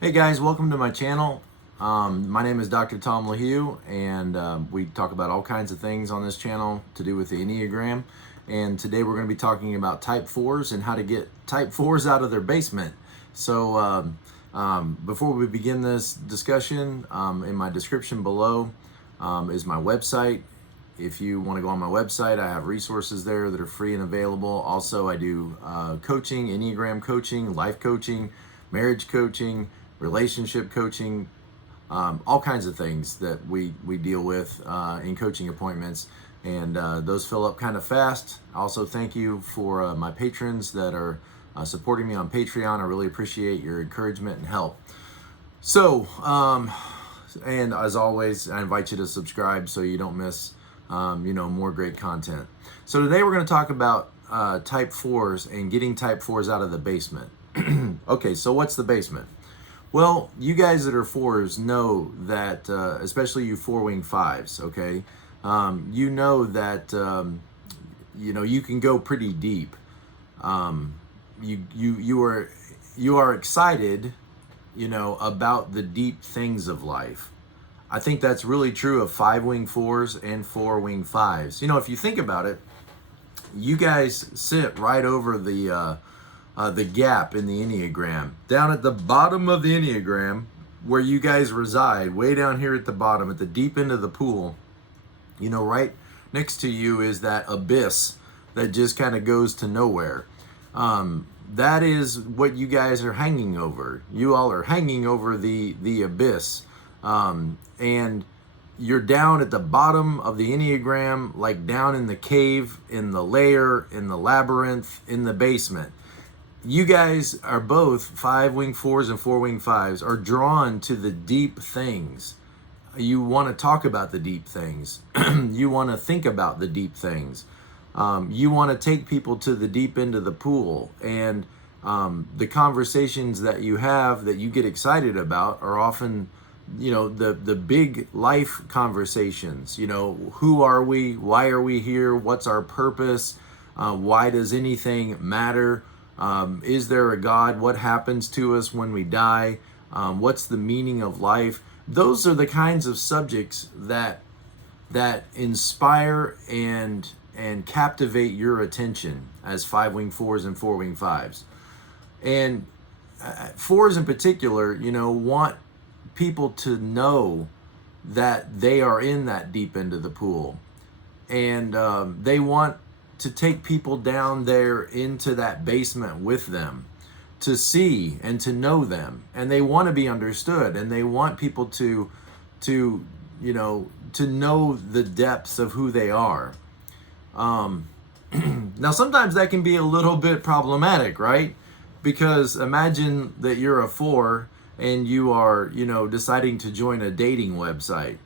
Hey guys, welcome to my channel. My name is Dr. Tom LaHue, and we talk about all kinds of things on this channel to do with the Enneagram. And today we're going to be talking about Type 4s and how to get Type 4s out of their basement. So before we begin this discussion, in my description below is my website. If you want to go on my website, I have resources there that are free and available. Also, I do coaching, Enneagram coaching, life coaching, marriage coaching, relationship coaching, all kinds of things that we deal with in coaching appointments, and those fill up kind of fast. Also, thank you for my patrons that are supporting me on Patreon. I really appreciate your encouragement and help. So, and as always, I invite you to subscribe so you don't miss more great content. So today we're going to talk about Type 4s and getting Type 4s out of the basement. Okay, so what's the basement? Well, you guys that are 4s know that, especially you 4-wing 5s, okay? You know that, you can go pretty deep. You are excited, about the deep things of life. I think that's really true of 5-wing 4s and 4-wing 5s. If you think about it, you guys sit right over the gap in the Enneagram. Down at the bottom of the Enneagram, where you guys reside, way down here at the bottom, at the deep end of the pool, right next to you is that abyss that just kind of goes to nowhere. That is what you guys are hanging over. You all are hanging over the abyss. And you're down at the bottom of the Enneagram, like down in the cave, in the lair, in the labyrinth, in the basement. You guys are both 5-wing 4s and 4-wing 5s are drawn to the deep things. You want to talk about the deep things. You want to think about the deep things. You want to take people to the deep end of the pool. And the conversations that you have that you get excited about are often, the big life conversations. Who are we? Why are we here? What's our purpose? Why does anything matter? Is there a God? What happens to us when we die? What's the meaning of life? Those are the kinds of subjects that inspire and captivate your attention as 5-wing 4s and 4-wing 5s. And 4s in particular, want people to know that they are in that deep end of the pool. And they want to take people down there into that basement with them, to see and to know them. And they want to be understood, and they want people to know the depths of who they are. Now, sometimes that can be a little bit problematic, right? Because imagine that you're a 4 and you are, deciding to join a dating website.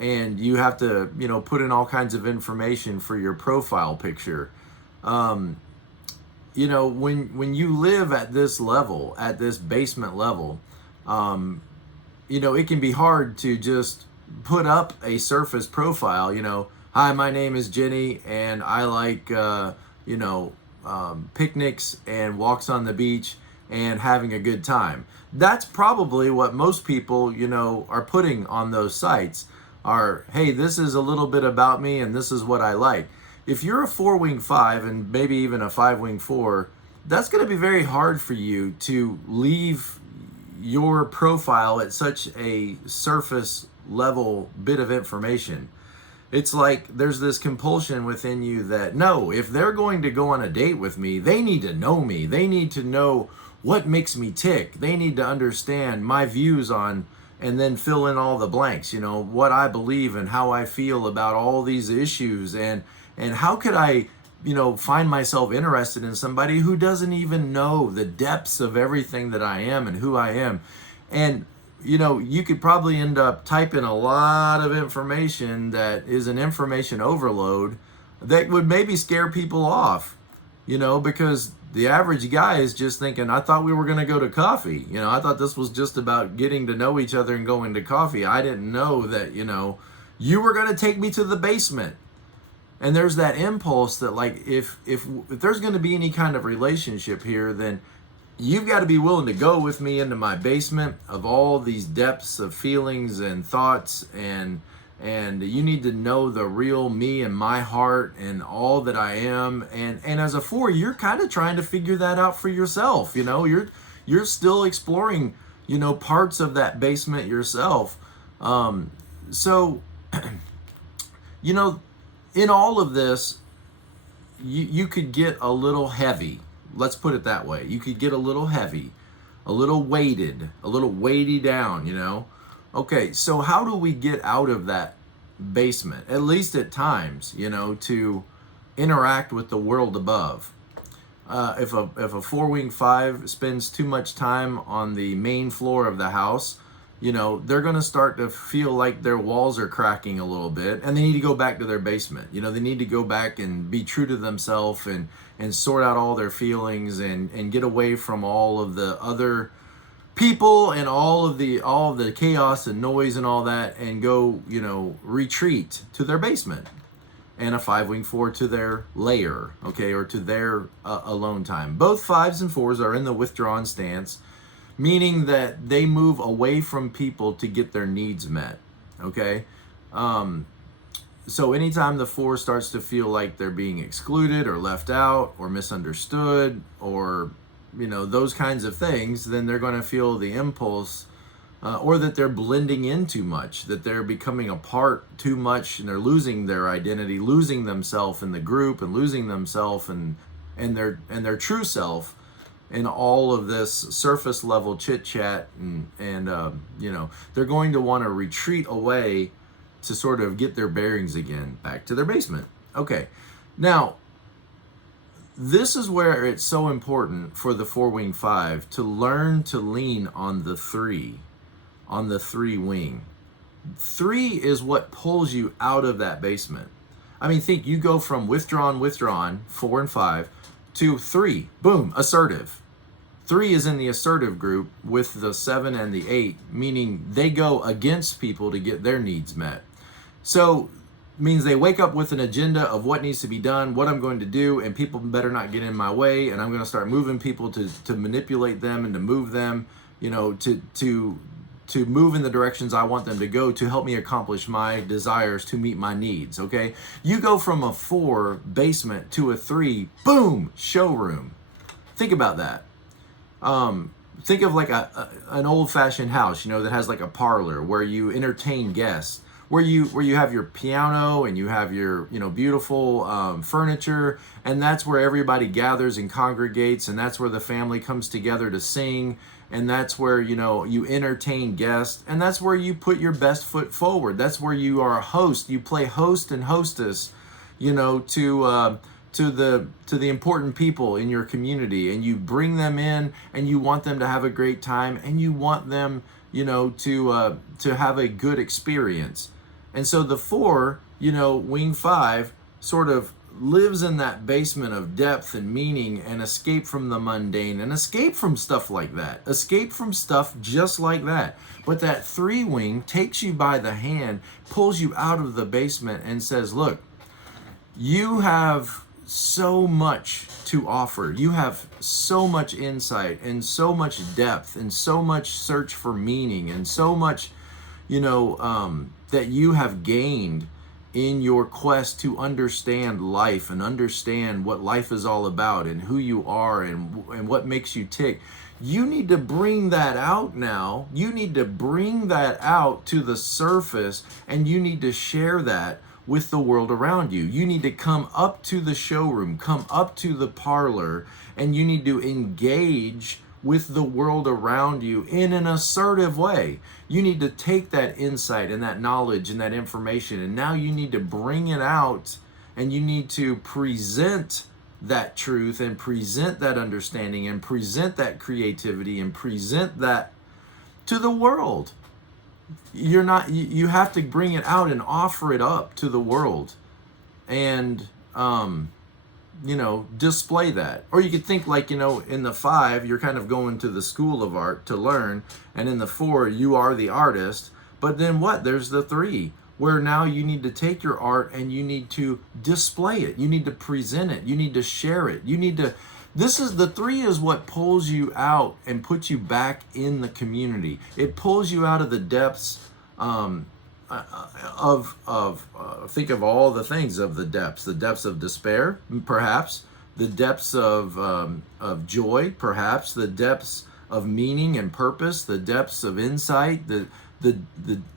And you have to, put in all kinds of information for your profile picture. When you live at this level, at this basement level, it can be hard to just put up a surface profile. Hi, my name is Jenny, and I like, picnics and walks on the beach and having a good time. That's probably what most people, are putting on those sites. Are, hey, this is a little bit about me and this is what I like. If you're a 4-wing 5 and maybe even a 5-wing 4, that's going to be very hard for you to leave your profile at such a surface level bit of information. It's like there's this compulsion within you that, no, if they're going to go on a date with me, they need to know me. They need to know what makes me tick. They need to understand my views on, and then fill in all the blanks, what I believe and how I feel about all these issues, and how could I, find myself interested in somebody who doesn't even know the depths of everything that I am and who I am. And, you could probably end up typing a lot of information that is an information overload that would maybe scare people off, because the average guy is just thinking, I thought we were going to go to coffee. I thought this was just about getting to know each other and going to coffee. I didn't know that, you were going to take me to the basement. And there's that impulse that, like, if there's going to be any kind of relationship here, then you've got to be willing to go with me into my basement of all these depths of feelings and thoughts, and you need to know the real me and my heart and all that I am. And as a 4, you're kind of trying to figure that out for yourself. You know, you're still exploring, you know, parts of that basement yourself. So, you know, in all of this, you could get a little heavy. Let's put it that way. You could get a little heavy, a little weighted, a little weighty down, you know. Okay, so how do we get out of that basement, at least at times, you know, to interact with the world above? If a 4-wing 5 spends too much time on the main floor of the house, you know, they're going to start to feel like their walls are cracking a little bit, and they need to go back to their basement. You know, they need to go back and be true to themselves and sort out all their feelings and get away from all of the other people and all of the chaos and noise and all that, and go, you know, retreat to their basement. And a 5-wing 4 to their lair, okay, or to their alone time. Both 5s and 4s are in the withdrawn stance, meaning that they move away from people to get their needs met, okay? So anytime the 4 starts to feel like they're being excluded or left out or misunderstood or, you know, those kinds of things, then they're going to feel the impulse or that they're blending in too much, that they're becoming a part too much, and they're losing their identity, losing themselves in the group, and losing themselves and their true self in all of this surface level chit chat, and you know, they're going to want to retreat away to sort of get their bearings again, back to their basement. Okay, now this is where it's so important for the 4-wing 5 to learn to lean on the 3, on the 3 wing. 3 is what pulls you out of that basement. I mean, think, you go from withdrawn, 4 and 5, to 3, boom, assertive. 3 is in the assertive group with the 7 and the 8, meaning they go against people to get their needs met. So means they wake up with an agenda of what needs to be done, what I'm going to do, and people better not get in my way, and I'm going to start moving people to manipulate them and to move them, you know, to move in the directions I want them to go to help me accomplish my desires, to meet my needs, okay? You go from a 4 basement to a 3, boom, showroom. Think about that. Think of like an old-fashioned house, you know, that has like a parlor where you entertain guests, where you have your piano and you have your, you know, beautiful furniture, and that's where everybody gathers and congregates, and that's where the family comes together to sing, and that's where, you know, you entertain guests, and that's where you put your best foot forward. That's where you are a host. You play host and hostess, you know, to the important people in your community, and you bring them in, and you want them to have a great time, and you want them, you know, to have a good experience. And so the 4, you know, wing 5 sort of lives in that basement of depth and meaning, and escape from the mundane, and escape from stuff like that, escape from stuff just like that. But that 3 wing takes you by the hand, pulls you out of the basement, and says, look, you have so much to offer. You have so much insight and so much depth and so much search for meaning and so much, you know, that you have gained in your quest to understand life and understand what life is all about and who you are and what makes you tick. You need to bring that out now. You need to bring that out to the surface, and you need to share that with the world around you. You need to come up to the showroom, come up to the parlor, and you need to engage with the world around you in an assertive way. You need to take that insight and that knowledge and that information, and now you need to bring it out, and you need to present that truth and present that understanding and present that creativity and present that to the world. You have to bring it out and offer it up to the world, and you know, display that. Or you could think like, you know, in the 5 you're kind of going to the school of art to learn, and in the 4 you are the artist. But then what? There's the 3 where now you need to take your art and you need to display it, you need to present it, you need to share it, you need to The 3 is what pulls you out and puts you back in the community. It pulls you out of the depths think of all the things of the depths of despair, perhaps, the depths of joy, perhaps, the depths of meaning and purpose, the depths of insight, the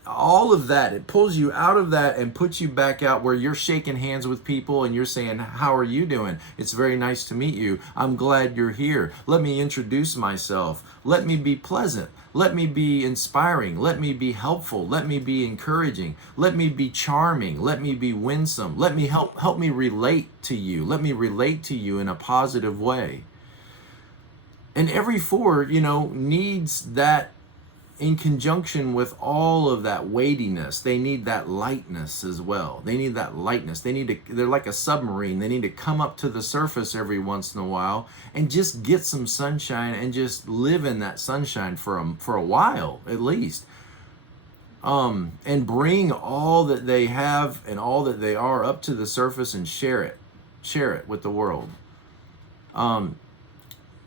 all of that. It pulls you out of that and puts you back out where you're shaking hands with people and you're saying, how are you doing? It's very nice to meet you. I'm glad you're here. Let me introduce myself. Let me be pleasant. Let me be inspiring. Let me be helpful. Let me be encouraging. Let me be charming. Let me be winsome. Let me help me relate to you. Let me relate to you in a positive way. And every 4, needs that in conjunction with all of that weightiness. They need that lightness as well. They need that lightness. They're like a submarine. They need to come up to the surface every once in a while and just get some sunshine and just live in that sunshine for a while at least. And bring all that they have and all that they are up to the surface and share it with the world.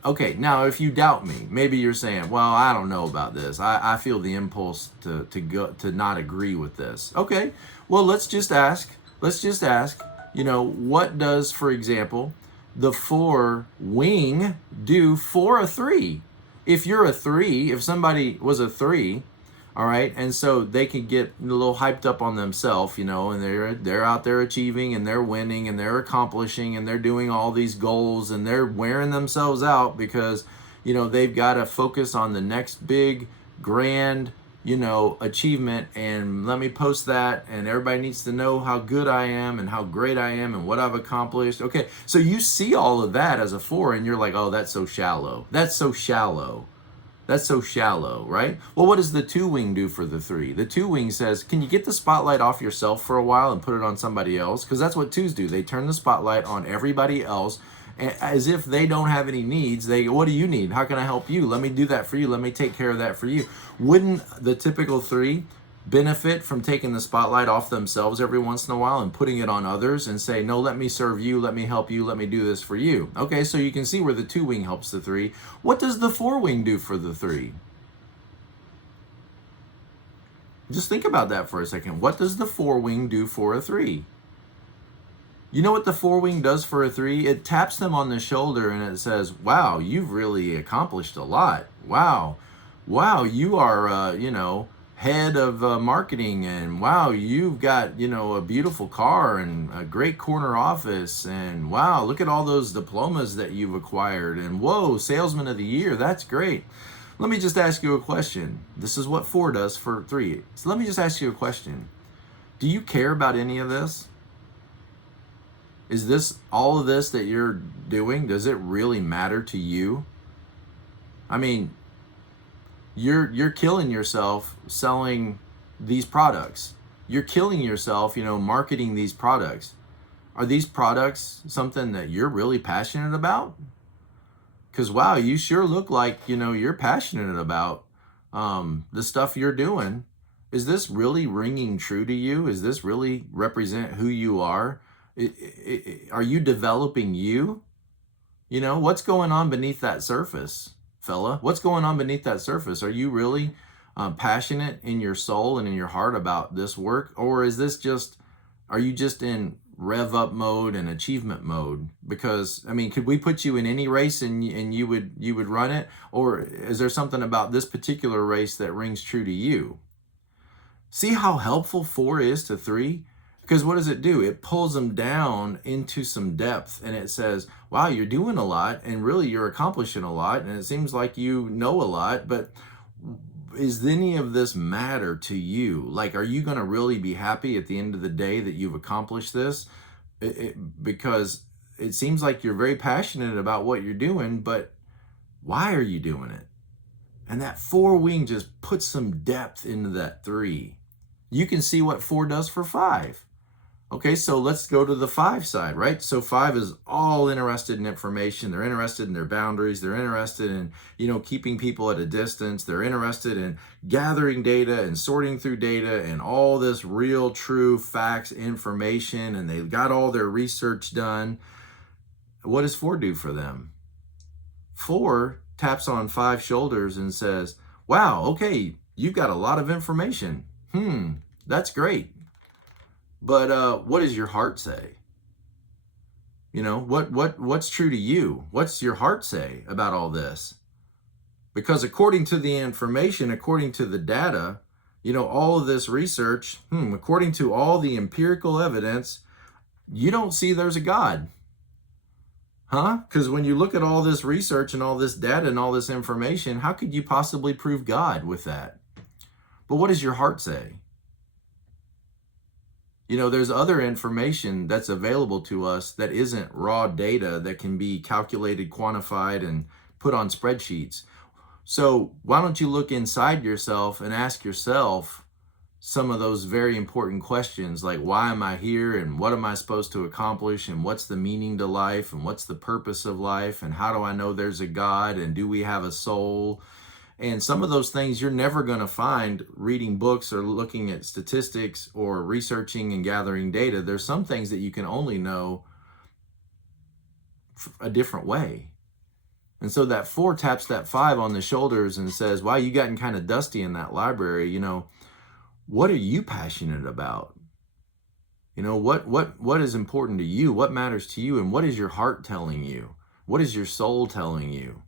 Okay, now if you doubt me, maybe you're saying, well, I don't know about this. I feel the impulse to not agree with this. Okay, well, let's just ask, what does, for example, the 4 wing do for a 3? If you're a 3, if somebody was a 3, all right, and so they can get a little hyped up on themselves, and they're out there achieving and they're winning and they're accomplishing and they're doing all these goals and they're wearing themselves out because, they've got to focus on the next big, grand, achievement, and let me post that, and everybody needs to know how good I am and how great I am and what I've accomplished. Okay, so you see all of that as a 4 and you're like, oh, that's so shallow. That's so shallow. That's so shallow, right? Well, what does the 2 wing do for the 3? The 2 wing says, can you get the spotlight off yourself for a while and put it on somebody else? Because that's what 2s do. They turn the spotlight on everybody else as if they don't have any needs. They go, what do you need? How can I help you? Let me do that for you. Let me take care of that for you. Wouldn't the typical 3 benefit from taking the spotlight off themselves every once in a while and putting it on others and say, no, let me serve you, let me help you, let me do this for you? Okay, so you can see where the 2 wing helps the 3. What does the 4 wing do for the 3? Just think about that for a second. What does the 4 wing do for a 3? You know what the 4 wing does for a 3? It taps them on the shoulder and it says, wow, you've really accomplished a lot. Wow, you are, head of marketing, and wow, you've got, a beautiful car and a great corner office, and wow, look at all those diplomas that you've acquired, and whoa, salesman of the year, that's great. Let me just ask you a question. This is what 4 does for 3. So let me just ask you a question. Do you care about any of this? Is this, all of this that you're doing, does it really matter to you? I mean, you're killing yourself selling these products. You're killing yourself, marketing these products. Are these products something that you're really passionate about? Because wow, you sure look like, you're passionate about the stuff you're doing. Is this really ringing true to you? Is this really represent who you are? Are you developing you? What's going on beneath that surface, fella? What's going on beneath that surface? Are you really passionate in your soul and in your heart about this work? Or is this are you just in rev up mode and achievement mode? Because, could we put you in any race and you would run it? Or is there something about this particular race that rings true to you? See how helpful 4 is to 3? Because what does it do? It pulls them down into some depth and it says, wow, you're doing a lot and really you're accomplishing a lot and it seems like you know a lot, but is any of this matter to you? Like, are you going to really be happy at the end of the day that you've accomplished this? Because it seems like you're very passionate about what you're doing, but why are you doing it? And that 4 wing just puts some depth into that 3. You can see what 4 does for 5. Okay, so let's go to the 5 side, right? So 5 is all interested in information. They're interested in their boundaries. They're interested in, keeping people at a distance. They're interested in gathering data and sorting through data and all this real, true facts, information, and they've got all their research done. What does 4 do for them? 4 taps on 5 shoulders and says, wow, okay, you've got a lot of information. That's great. But what does your heart say? You know, what's true to you? What's your heart say about all this? Because according to the information, according to the data, you know, all of this research, according to all the empirical evidence, you don't see there's a God. Because when you look at all this research and all this data and all this information, how could you possibly prove God with that? But what does your heart say? You know, there's other information that's available to us that isn't raw data that can be calculated, quantified, and put on spreadsheets. So why don't you look inside yourself and ask yourself some of those very important questions, like why am I here, and what am I supposed to accomplish, and what's the meaning to life, and what's the purpose of life, and how do I know there's a God, and do we have a soul? And some of those things you're never going to find reading books or looking at statistics or researching and gathering data. There's some things that you can only know a different way. And so that 4 taps that 5 on the shoulders and says, wow, you gotten kind of dusty in that library. You know, what are you passionate about? You know, what is important to you? What matters to you? And what is your heart telling you? What is your soul telling you?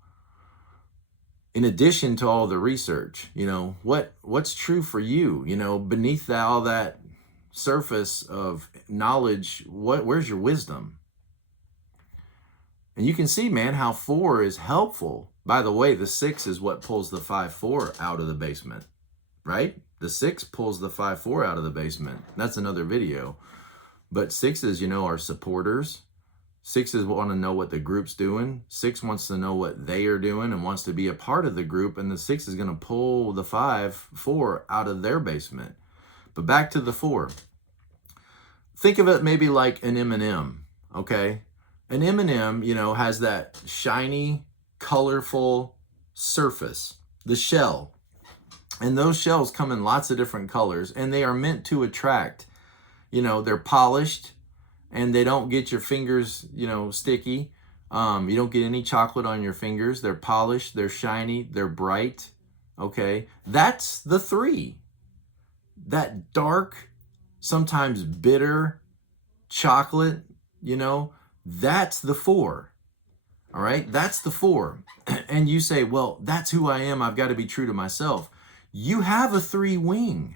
In addition to all the research, you know, what's true for you? You know, beneath all that surface of knowledge, where's your wisdom? And you can see, man, how 4 is helpful. By the way, the 6 is what pulls the 5-4 out of the basement, right? The 6 pulls the 5-4 out of the basement. That's another video. But 6s, you know, are supporters. 6s want to know what the group's doing. 6 wants to know what they are doing and wants to be a part of the group. And the 6 is going to pull the 5-4 out of their basement. But back to the 4. Think of it maybe like an M&M, okay? An M&M, you know, has that shiny, colorful surface, the shell. And those shells come in lots of different colors, and they are meant to attract. You know, they're polished, and they don't get your fingers, you know, sticky. You don't get any chocolate on your fingers. They're polished, they're shiny, they're bright, okay? That's the 3. That dark, sometimes bitter chocolate, you know, that's the 4, all right? That's the 4. And you say, well, that's who I am. I've got to be true to myself. You have a 3 wing,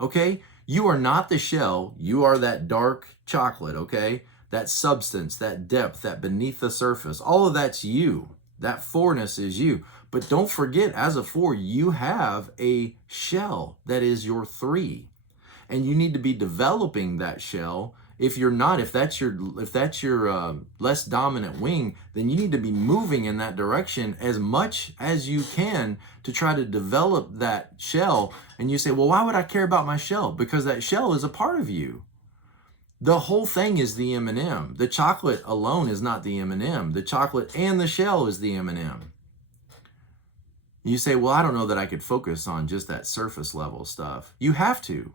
okay? You are not the shell. You are that dark chocolate, okay? That substance, that depth, that beneath the surface. All of that's you. That 4-ness is you. But don't forget, as a 4, you have a shell that is your 3. And you need to be developing that shell. If you're not, if that's your less dominant wing, then you need to be moving in that direction as much as you can to try to develop that shell. And you say, well, why would I care about my shell? Because that shell is a part of you. The whole thing is the M&M. The chocolate alone is not the M&M. The chocolate and the shell is the M&M. You say, well, I don't know that I could focus on just that surface level stuff. You have to.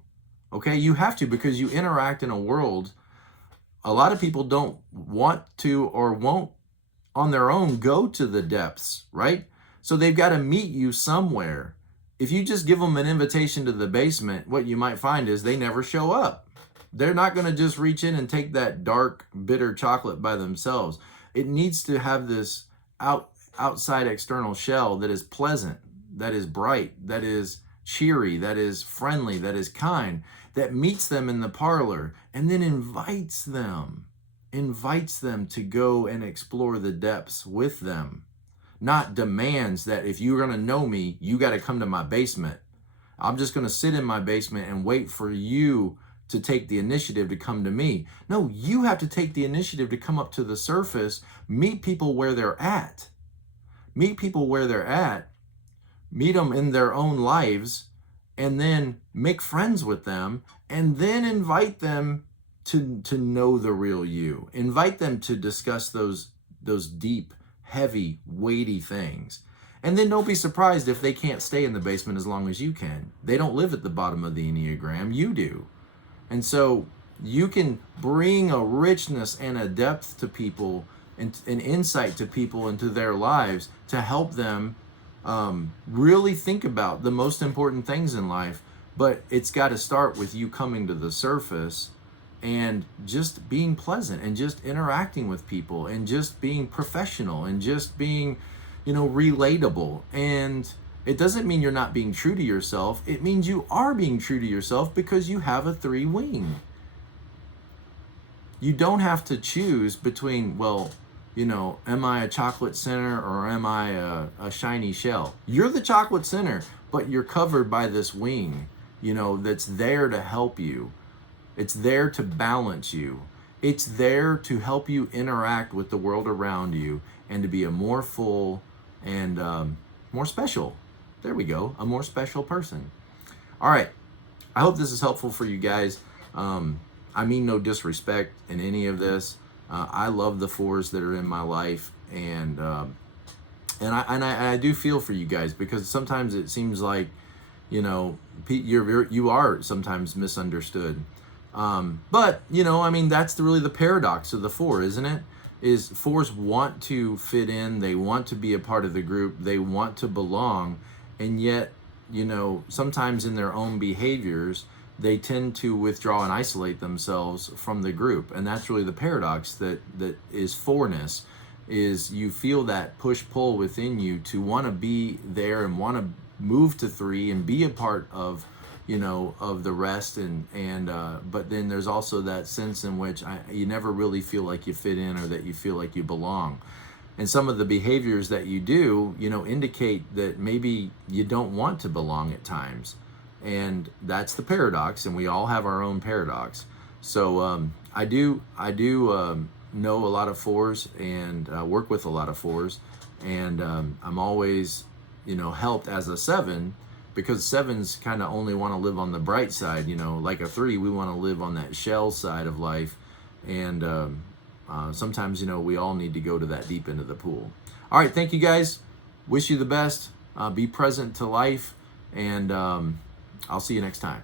Okay, you have to, because you interact in a world. A lot of people don't want to or won't on their own go to the depths, right? So they've got to meet you somewhere. If you just give them an invitation to the basement, what you might find is they never show up. They're not going to just reach in and take that dark, bitter chocolate by themselves. It needs to have this outside external shell that is pleasant, that is bright, that is cheery, that is friendly, that is kind, that meets them in the parlor and then invites them to go and explore the depths with them. Not demands that if you're going to know me, you got to come to my basement. I'm just going to sit in my basement and wait for you to take the initiative to come to me. No, you have to take the initiative to come up to the surface, meet people where they're at. Meet people where they're at. Meet them in their own lives, and then make friends with them, and then invite them to know the real you. Invite them to discuss those deep, heavy, weighty things. And then don't be surprised if they can't stay in the basement as long as you can. They don't live at the bottom of the Enneagram, you do. And so you can bring a richness and a depth to people and insight to people into their lives to help them really think about the most important things in life. But it's got to start with you coming to the surface and just being pleasant and just interacting with people and just being professional and just being, relatable. And it doesn't mean you're not being true to yourself. It means you are being true to yourself because you have a 3 wing. You don't have to choose between, am I a chocolate center or am I a shiny shell? You're the chocolate center, but you're covered by this wing, that's there to help you. It's there to balance you. It's there to help you interact with the world around you and to be a more full and more special. There we go, a more special person. All right, I hope this is helpful for you guys. I mean no disrespect in any of this. I love the 4s that are in my life, and I do feel for you guys, because sometimes it seems like, you are sometimes misunderstood. But that's really the paradox of the 4, isn't it? Is 4s want to fit in, they want to be a part of the group, they want to belong, and yet, sometimes in their own behaviors, they tend to withdraw and isolate themselves from the group. And that's really the paradox that is 4ness, is you feel that push-pull within you to want to be there and want to move to 3 and be a part of, of the rest. But then there's also that sense in which you never really feel like you fit in or that you feel like you belong. And some of the behaviors that you do, indicate that maybe you don't want to belong at times. And that's the paradox, and we all have our own paradox. So I do know a lot of 4s and work with a lot of 4s, and I'm always helped as a 7, because 7s kind of only want to live on the bright side. Like a 3, we want to live on that shell side of life, and sometimes we all need to go to that deep end of the pool. All right, thank you guys. Wish you the best. Be present to life, and I'll see you next time.